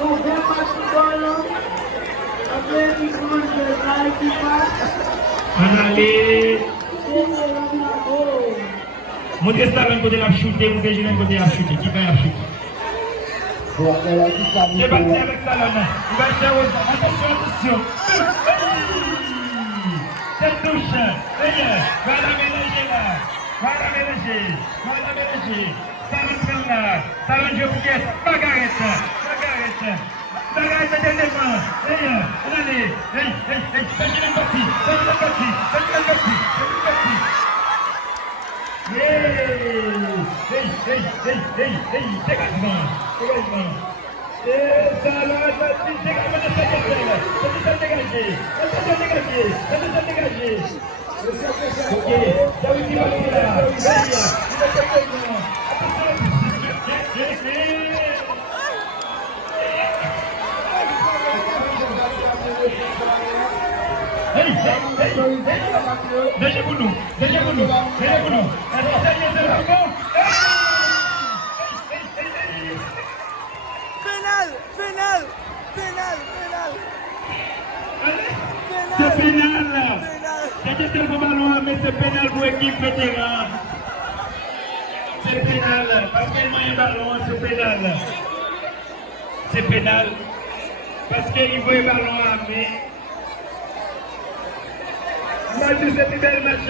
On vient pas tout ballon. Après, il faut que ça qui passe. Allez. Mon testament côté la chuter, mon déjeuner côté la chuter. Qui va la chuter? C'est parti avec Salon. Il va chercher aux attention, attention. Cette touche. Va la mélanger là. Va la mélanger. Va la mélanger. Salon prend là. Salon joue pour pièce. Bagarrette. Bagarrette. Bagarrette dernièrement. Allez. Ça c'est une partie. Ça c'est une partie. Ça c'est une partie. Ça c'est une partie. Dégagement. Ça là, dégagement de cette affaire. Ça dégagé. Ok, ça vous dit pas là. Déjà pour nous. Pénal. C'est pénal. C'est tellement ballon, mais c'est pénal pour l'équipe vétéran. C'est pénal. Parce qu'il y a un ballon, c'est pénal. C'est pénal. Parce qu'il voit le ballon à main. Moi, je sais plus belle match.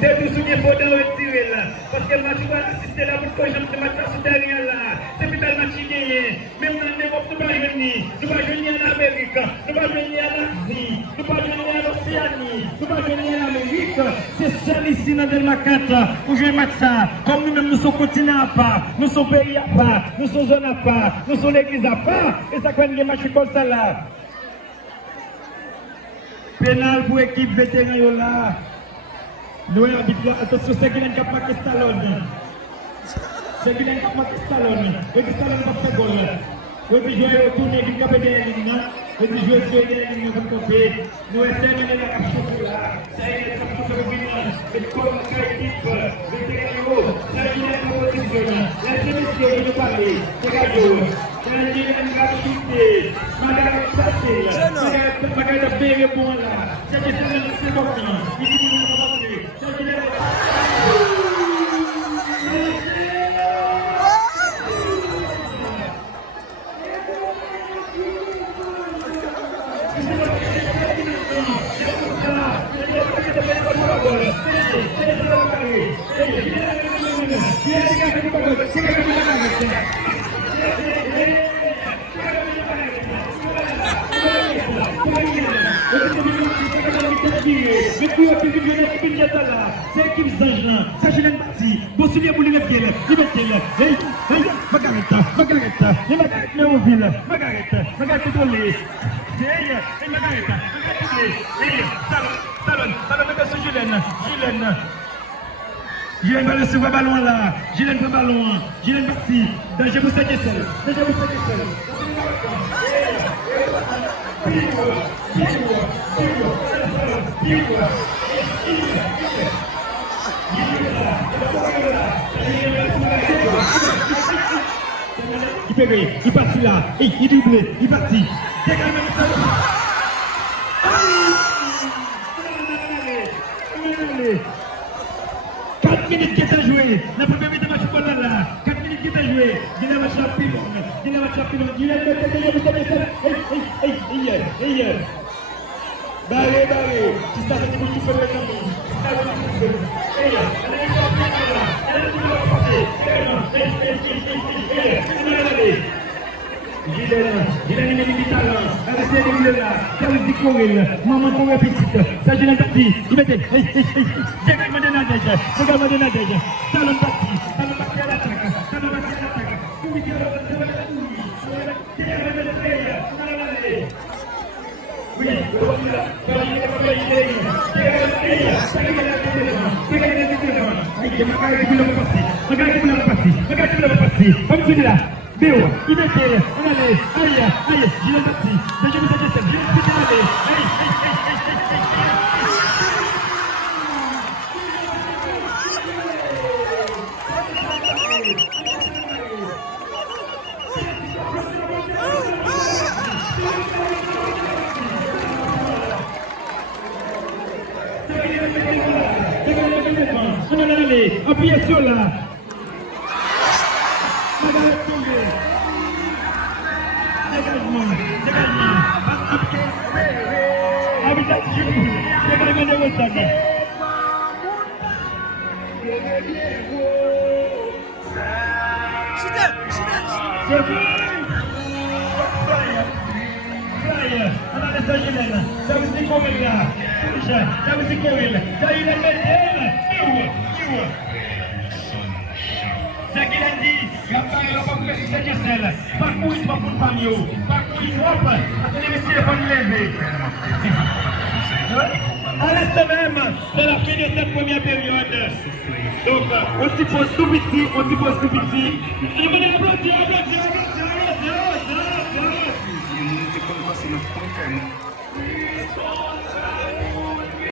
Depuis ce qu'il faut retirer là. Parce que le match va assister là pour que je me match derrière là. C'est plus belle match gagné. Même dans l'Europe, nous ne pouvons pas venir. Nous ne pouvons pas venir en Amérique. Nous ne pouvons pas venir en Asie. Nous ne pouvons pas venir en Océanie. Nous ne pouvons pas venir en Amérique. C'est seul ici dans Delma 4 où je vais mettre ça. Comme nous-mêmes, nous sommes continent à part. Nous sommes pays à part. Nous sommes zone à part. Nous sommes l'église à part. Et ça fait une match comme ça là. Pénal pour l'équipe vétéran là. Nous avons dit attention, c'est qui n'a pas marqué Stallone. C'est qui n'a pas marqué Stallone. Et qui Stallone va faire goal. Et puis jouer retourner qui capte des lignes. Et puis jouer sur des lignes comme côté. Nous essayons de la capture là. Ça y est, ça peut se revenir. Et comme l'équipe vétéran, ça y est, la position. La sélection de nous parler. C'est la joie. C'est la gratuité. Madame facile. Madame bien bon là. C'est important. C'est l'équipe Zangelan, ça je l'ai bâti. Bon, si vous voulez le pied, il met le hey, Margarita, et Margarita Léoville, Margarita Trolé, hey, Margarita, Talon, c'est Gilène va recevoir le ballon là, Gilène prend le ballon, Gilène parti, danger pour cette aisselle, il fait gagner, il partit là, il double, il partit. 4 minutes qui est à jouer, la première minute de match pour là, 4 minutes qui est à jouer, il a match champion, il a Barré, tu sais que tu fais le Gilène est du talent, elle essaie de là, elle dit courir, maman courir petite, ça Gilène parti, il mettait, regarde-moi de Nadège, talon parti à l'attaque, oui, Béo, il met pied, on allait, aïe, il est parti, déjà vous êtes je Appuyez sur là. Madame Tombé. Dégagement. Habitation. Dégagement de Rosanne. Shooter! C'est Flyer. Attendez, ça y est là. Ça vous dit courir là. Ça vous dit courir. Ça y est, là. C'est qu'il a dit, la parole n'a pas pu faire que celle. Par contre, il va pour le panneau. Par contre, il va pas. Attendez, messieurs, il faut le lever. À l'instant même, c'est la fin de cette première période. Donc, on s'y pose tout petit. Et venez applaudir.